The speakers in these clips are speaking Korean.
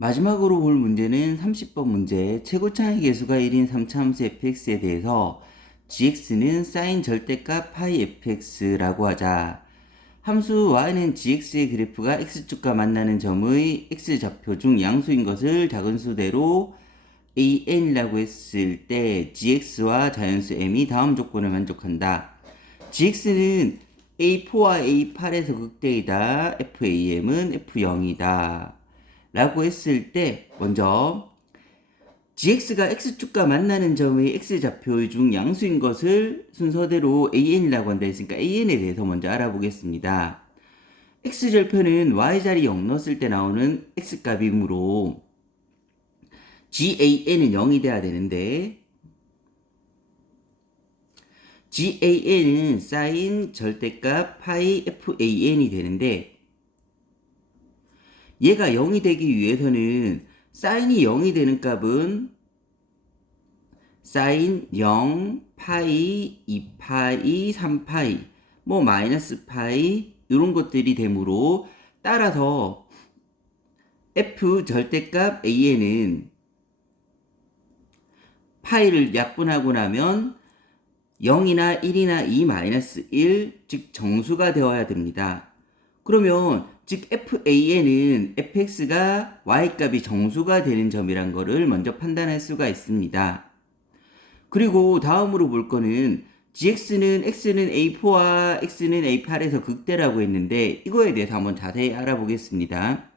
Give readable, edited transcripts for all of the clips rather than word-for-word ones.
마지막으로 볼 문제는 30번 문제. 최고차의 계수가 1인 3차함수 fx에 대해서 gx는 사인 절대값 파이 fx라고 하자. 함수 y는 gx의 그래프가 x축과 만나는 점의 x좌표 중 양수인 것을 작은 수대로 an이라고 했을 때 gx와 자연수 m이 다음 조건을 만족한다. gx는 a4와 a8에서 극대이다. fam은 f0이다. 라고 했을 때 먼저 gx가 x축과 만나는 점의 x좌표 중 양수인 것을 순서대로 an이라고 한다 했으니까 an에 대해서 먼저 알아보겠습니다. x절표는 y자리 0 넣었을 때 나오는 x값이므로 gan은 0이 돼야 되는데 gan은 사인 절대값 파이 fan이 되는데 얘가 0이 되기 위해서는 사인이 0이 되는 값은 사인 0, 파이, 2파이, 3파이, 뭐 마이너스 파이 이런 것들이 되므로 따라서 f 절대값 an은 파이를 약분하고 나면 0이나 1이나 2 마이너스 1, 즉 정수가 되어야 됩니다. 그러면 즉 fan은 fx가 y값이 정수가 되는 점이란 거를 먼저 판단할 수가 있습니다. 그리고 다음으로 볼 거는 gx는 x는 a4와 x는 a8에서 극대라고 했는데 이거에 대해서 한번 자세히 알아보겠습니다.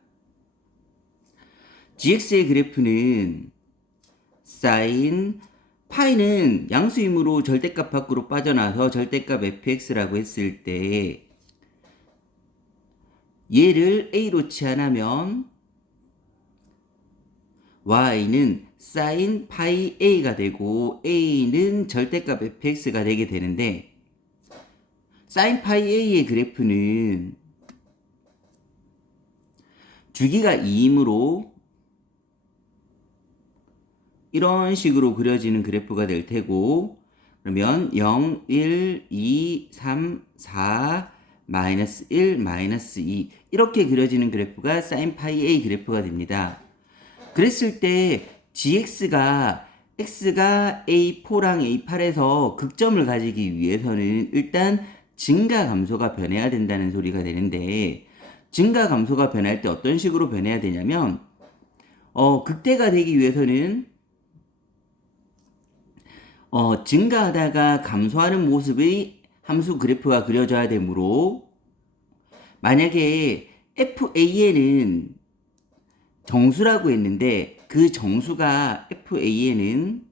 gx의 그래프는 사인 파이는 양수이므로 절대값 밖으로 빠져나와서 절대값 fx라고 했을 때 얘를 a로 치환하면 y는 sin 파이 a가 되고 a는 절대값 fx가 되게 되는데 sin 파이 a의 그래프는 주기가 2이므로 이런 식으로 그려지는 그래프가 될 테고 그러면 0, 1, 2, 3, 4, 마이너스 1, 마이너스 2 이렇게 그려지는 그래프가 sin 파이 a 그래프가 됩니다. 그랬을 때 gx가 x가 a4랑 a8에서 극점을 가지기 위해서는 일단 증가 감소가 변해야 된다는 소리가 되는데 증가 감소가 변할 때 어떤 식으로 변해야 되냐면 극대가 되기 위해서는 증가하다가 감소하는 모습의 함수 그래프가 그려져야 되므로 만약에 fan은 정수라고 했는데 그 정수가 fan은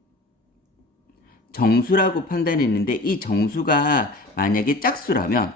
정수라고 판단했는데 이 정수가 만약에 짝수라면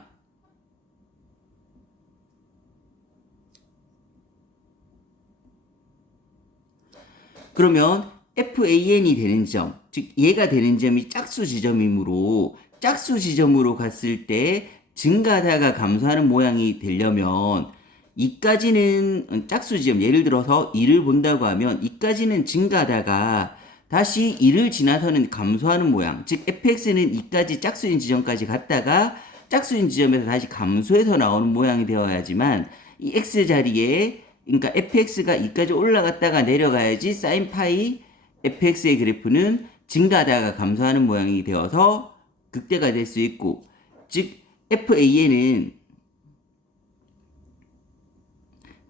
그러면 fan이 되는 점, 즉 얘가 되는 점이 짝수 지점이므로 짝수 지점으로 갔을 때 증가하다가 감소하는 모양이 되려면 이까지는 짝수 지점, 예를 들어서 2를 본다고 하면 이까지는 증가하다가 다시 2를 지나서는 감소하는 모양, 즉 fx는 이까지 짝수인 지점까지 갔다가 짝수인 지점에서 다시 감소해서 나오는 모양이 되어야지만 이 x 자리에 그러니까 fx가 2까지 올라갔다가 내려가야지 sin 파이 fx의 그래프는 증가하다가 감소하는 모양이 되어서 극대가 될 수 있고 즉 fan은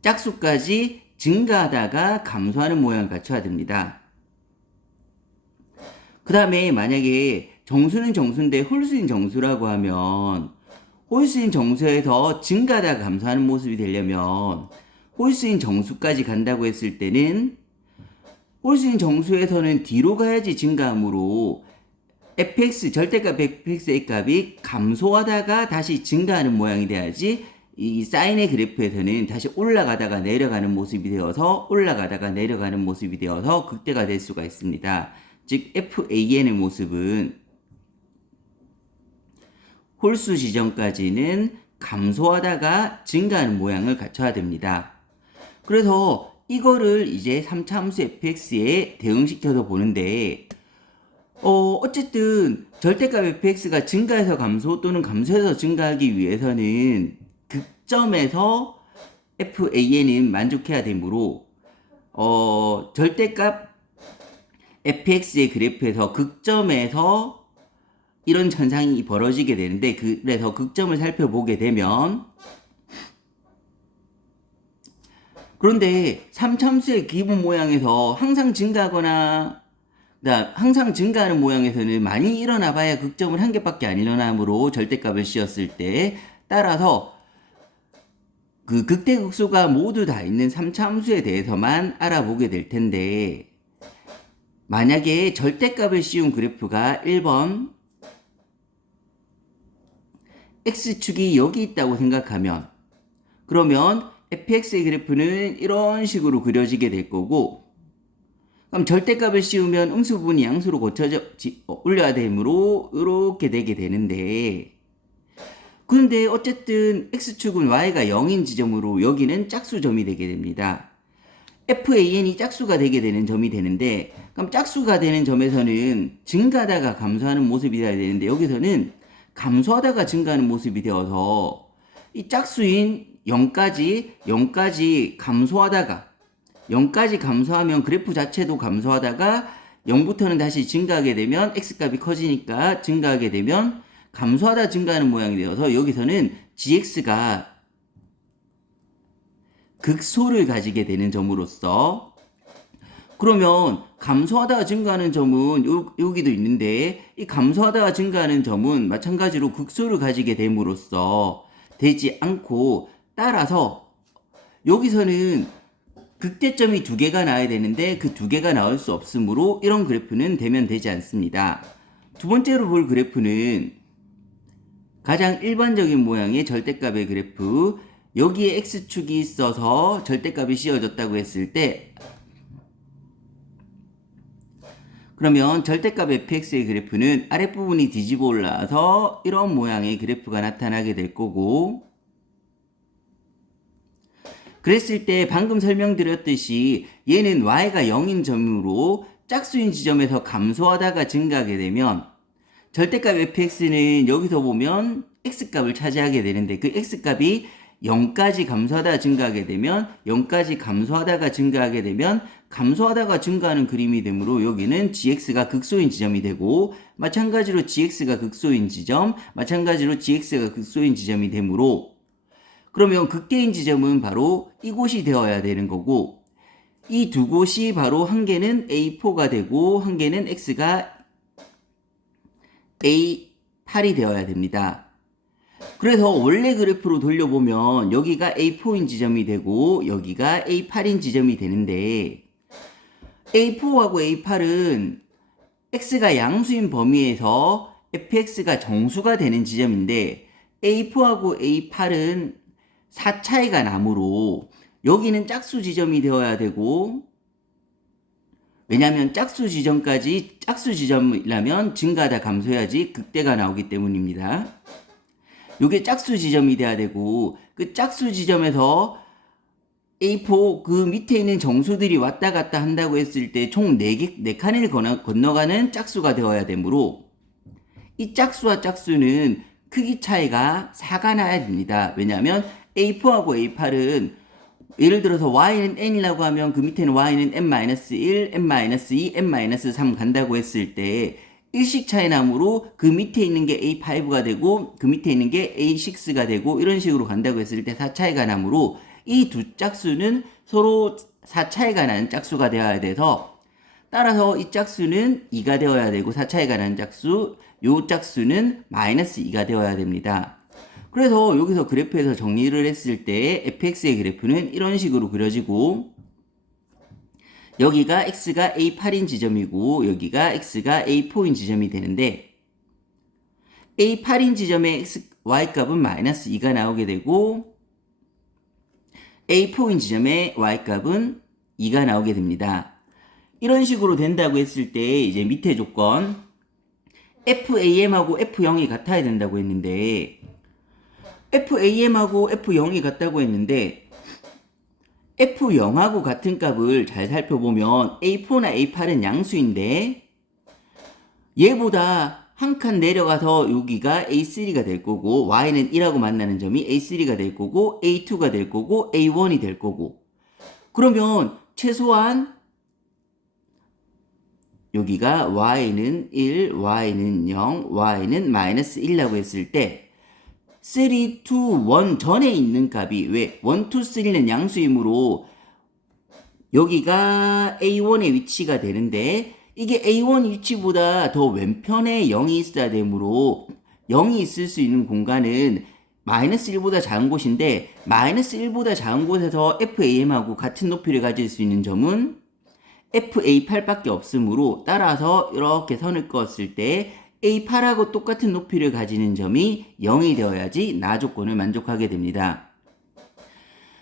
짝수까지 증가하다가 감소하는 모양을 갖춰야 됩니다. 그 다음에 만약에 정수는 정수인데 홀수인 정수라고 하면 홀수인 정수에서 증가하다가 감소하는 모습이 되려면 홀수인 정수까지 간다고 했을 때는 홀수인 정수에서는 뒤로 가야지 증가하므로 fx 절대값 fx의 값이 감소하다가 다시 증가하는 모양이 돼야지 이 사인의 그래프에서는 다시 올라가다가 내려가는 모습이 되어서 올라가다가 내려가는 모습이 되어서 극대가 될 수가 있습니다. 즉 fan의 모습은 홀수 지점까지는 감소하다가 증가하는 모양을 갖춰야 됩니다. 그래서 이거를 이제 3차 함수 fx에 대응시켜서 보는데 어쨌든 절대값 fx가 증가해서 감소 또는 감소해서 증가하기 위해서는 극점에서 fan은 만족해야 되므로 절대값 fx의 그래프에서 극점에서 이런 현상이 벌어지게 되는데, 그래서 극점을 살펴보게 되면, 그런데 3참수의 기본 모양에서 항상 증가하거나 항상 증가하는 모양에서는 많이 일어나 봐야 극점을 한 개밖에 안 일어나므로 절대값을 씌웠을 때, 따라서 그 극대극소가 모두 다 있는 3차함수에 대해서만 알아보게 될 텐데, 만약에 절대값을 씌운 그래프가 1번 x축이 여기 있다고 생각하면, 그러면 fx의 그래프는 이런 식으로 그려지게 될 거고, 그럼 절대값을 씌우면 음수 부분이 양수로 올려야 되므로 이렇게 되게 되는데, 근데 어쨌든 x축은 y가 0인 지점으로 여기는 짝수점이 되게 됩니다. fan이 짝수가 되게 되는 점이 되는데, 그럼 짝수가 되는 점에서는 증가하다가 감소하는 모습이 돼야 되는데, 여기서는 감소하다가 증가하는 모습이 되어서 이 짝수인 0까지 감소하다가 0까지 감소하면 그래프 자체도 감소하다가 0부터는 다시 증가하게 되면 x값이 커지니까 증가하게 되면 감소하다 증가하는 모양이 되어서 여기서는 gx가 극소를 가지게 되는 점으로써, 그러면 감소하다가 증가하는 점은 여기도 있는데, 이 감소하다가 증가하는 점은 마찬가지로 극소를 가지게 됨으로써 되지 않고, 따라서 여기서는 극대점이 두 개가 나와야 되는데 그 두 개가 나올 수 없으므로 이런 그래프는 되면 되지 않습니다. 두 번째로 볼 그래프는 가장 일반적인 모양의 절대값의 그래프, 여기에 x축이 있어서 절대값이 씌워졌다고 했을 때, 그러면 절대값 fx의 그래프는 아랫부분이 뒤집어 올라와서 이런 모양의 그래프가 나타나게 될 거고, 그랬을 때 방금 설명드렸듯이 얘는 y가 0인 점으로 짝수인 지점에서 감소하다가 증가하게 되면 절대값 fx는 여기서 보면 x값을 차지하게 되는데, 그 x값이 0까지 감소하다가 증가하게 되면 0까지 감소하다가 증가하게 되면 감소하다가 증가하는 그림이 되므로 여기는 gx가 극소인 지점이 되고, 마찬가지로 gx가 극소인 지점, 마찬가지로 gx가 극소인 지점이 되므로, 그러면 극대인 지점은 바로 이곳이 되어야 되는 거고, 이 두 곳이 바로 한 개는 A4가 되고 한 개는 X가 A8이 되어야 됩니다. 그래서 원래 그래프로 돌려보면 여기가 A4인 지점이 되고 여기가 A8인 지점이 되는데, A4하고 A8은 X가 양수인 범위에서 fx가 정수가 되는 지점인데, A4하고 A8은 4 차이가 나므로 여기는 짝수 지점이 되어야 되고, 왜냐하면 짝수 지점이라면 증가하다 감소해야지 극대가 나오기 때문입니다. 이게 짝수 지점이 돼야 되고, 그 짝수 지점에서 A4 그 밑에 있는 정수들이 왔다 갔다 한다고 했을 때 총 4칸을 건너가는 짝수가 되어야 되므로, 이 짝수와 짝수는 크기 차이가 4가 나야 됩니다. 왜냐하면 A4하고 A8은 예를 들어서 y는 n이라고 하면 그 밑에는 y는 n-1, n-2, n-3 간다고 했을 때 일식 차이 나므로 그 밑에 있는 게 A5가 되고 그 밑에 있는 게 A6가 되고 이런 식으로 간다고 했을 때 4 차이가 나므로 이 두 짝수는 서로 4 차이가 나는 짝수가 되어야 돼서, 따라서 이 짝수는 2가 되어야 되고 4 차이가 나는 짝수, 요 짝수는 -2가 되어야 됩니다. 그래서 여기서 그래프에서 정리를 했을 때 fx의 그래프는 이런 식으로 그려지고, 여기가 x가 A8인 지점이고 여기가 x가 A4인 지점이 되는데, A8인 지점의 y값은 -2가 나오게 되고 A4인 지점의 y값은 2가 나오게 됩니다. 이런 식으로 된다고 했을 때 이제 밑에 조건 FAM하고 F0이 같아야 된다고 했는데, FAM하고 F0이 같다고 했는데 F0하고 같은 값을 잘 살펴보면 A4나 A8은 양수인데 얘보다 한 칸 내려가서 여기가 A3가 될 거고, Y는 1하고 만나는 점이 A3가 될 거고 A2가 될 거고 A1이 될 거고, 그러면 최소한 여기가 y는 1, y는 0, y는 마이너스 1이라고 했을 때 3, 2, 1 전에 있는 값이 왜 1, 2, 3는 양수이므로 여기가 A1의 위치가 되는데 이게 A1 위치보다 더 왼편에 0이 있어야 되므로 0이 있을 수 있는 공간은 마이너스 1보다 작은 곳인데 마이너스 1보다 작은 곳에서 FAM하고 같은 높이를 가질 수 있는 점은 FA8밖에 없으므로 따라서 이렇게 선을 그었을 때 A8하고 똑같은 높이를 가지는 점이 0이 되어야지 나 조건을 만족하게 됩니다.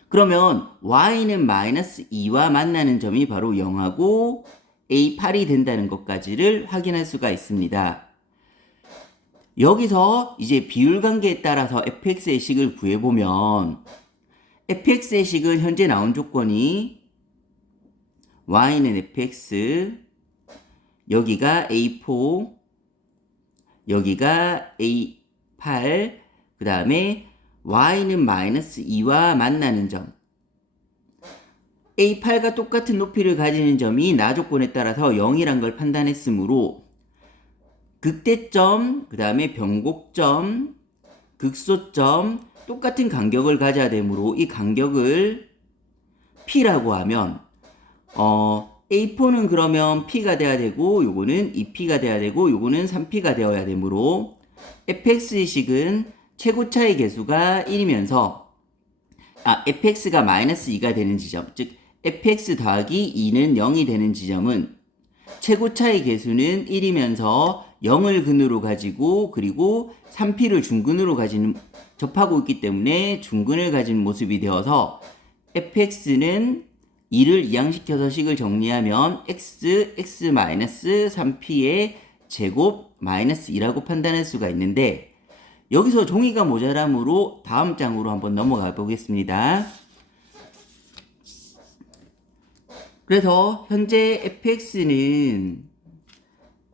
그러면 y는 마이너스 2와 만나는 점이 바로 0하고 A8이 된다는 것까지를 확인할 수가 있습니다. 여기서 이제 비율 관계에 따라서 fx의 식을 구해보면 fx의 식은 현재 나온 조건이 y는 fx, 여기가 a4, 여기가 a8, 그 다음에 y는 마이너스 2와 만나는 점, a8과 똑같은 높이를 가지는 점이 나 조건에 따라서 0이란 걸 판단했으므로 극대점, 그 다음에 변곡점, 극소점 똑같은 간격을 가져야 되므로 이 간격을 p라고 하면 A4는 그러면 P가 돼야 되고 요거는 2P가 돼야 되고 요거는 3P가 되어야 되므로 fx의 식은 최고차의 개수가 1이면서 fx가 마이너스 2가 되는 지점, 즉 fx 더하기 2는 0이 되는 지점은 최고차의 개수는 1이면서 0을 근으로 가지고 그리고 3P를 중근으로 가지는 접하고 있기 때문에 중근을 가진 모습이 되어서 fx는 2를 이항시켜서 식을 정리하면 x-3p의 제곱 마이너스 2라고 판단할 수가 있는데 여기서 종이가 모자라므로 다음 장으로 한번 넘어가 보겠습니다. 그래서 현재 fx는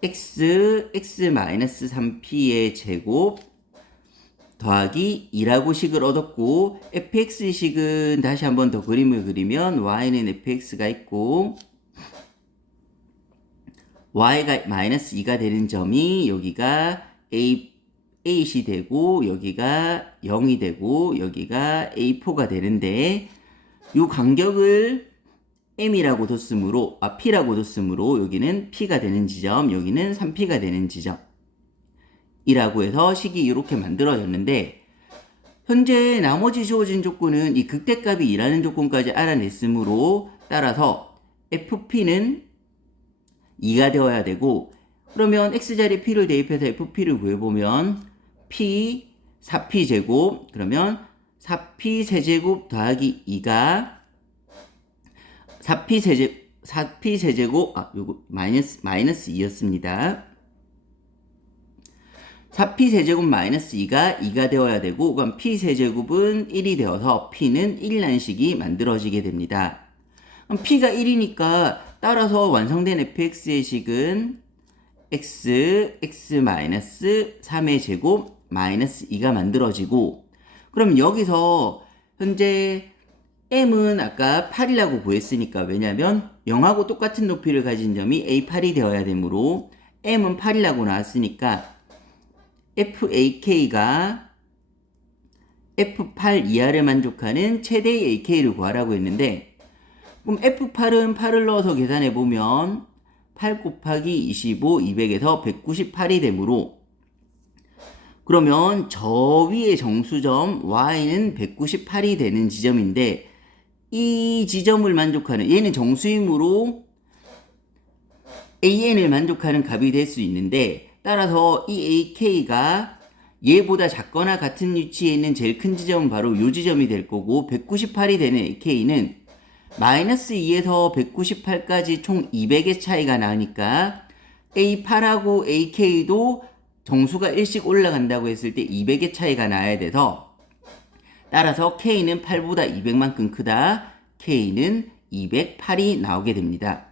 x-3p의 제곱 더하기 2라고 식을 얻었고 fx 식은 다시 한번 더 그림을 그리면 y는 fx가 있고 y가 마이너스 2가 되는 점이 여기가 a8이 되고 여기가 0이 되고 여기가 a4가 되는데 이 간격을 m이라고 뒀으므로 p라고 뒀으므로 여기는 p가 되는 지점, 여기는 3p가 되는 지점 이라고 해서 식이 이렇게 만들어졌는데 현재 나머지 주어진 조건은 이 극대값이 2라는 조건까지 알아냈으므로 따라서 fp는 2가 되어야 되고 그러면 x자리에 p를 대입해서 fp를 구해보면 p 4p 제곱 그러면 4p 세제곱 더하기 2가 4p 세제곱 요거 마이너스 2였습니다. 4p 세제곱 마이너스 2가 2가 되어야 되고 그럼 p 세제곱은 1이 되어서 p는 1이라는 식이 만들어지게 됩니다. 그럼 p가 1이니까 따라서 완성된 fx의 식은 x 마이너스 3의 제곱 마이너스 2가 만들어지고 그럼 여기서 현재 m은 아까 8이라고 구했으니까 왜냐면 0하고 똑같은 높이를 가진 점이 a8이 되어야 되므로 m은 8이라고 나왔으니까 FAK가 F8 이하를 만족하는 최대의 AK를 구하라고 했는데 그럼 F8은 8을 넣어서 계산해보면 8 곱하기 25, 200에서 198이 되므로 그러면 저 위의 정수점 Y는 198이 되는 지점인데 이 지점을 만족하는 얘는 정수이므로 AN을 만족하는 값이 될 수 있는데 따라서 이 AK가 얘보다 작거나 같은 위치에 있는 제일 큰 지점은 바로 이 지점이 될 거고 198이 되는 AK는 마이너스 2에서 198까지 총 200의 차이가 나니까 A8하고 AK도 정수가 1씩 올라간다고 했을 때 200의 차이가 나야 돼서 따라서 K는 8보다 200만큼 크다. K는 208이 나오게 됩니다.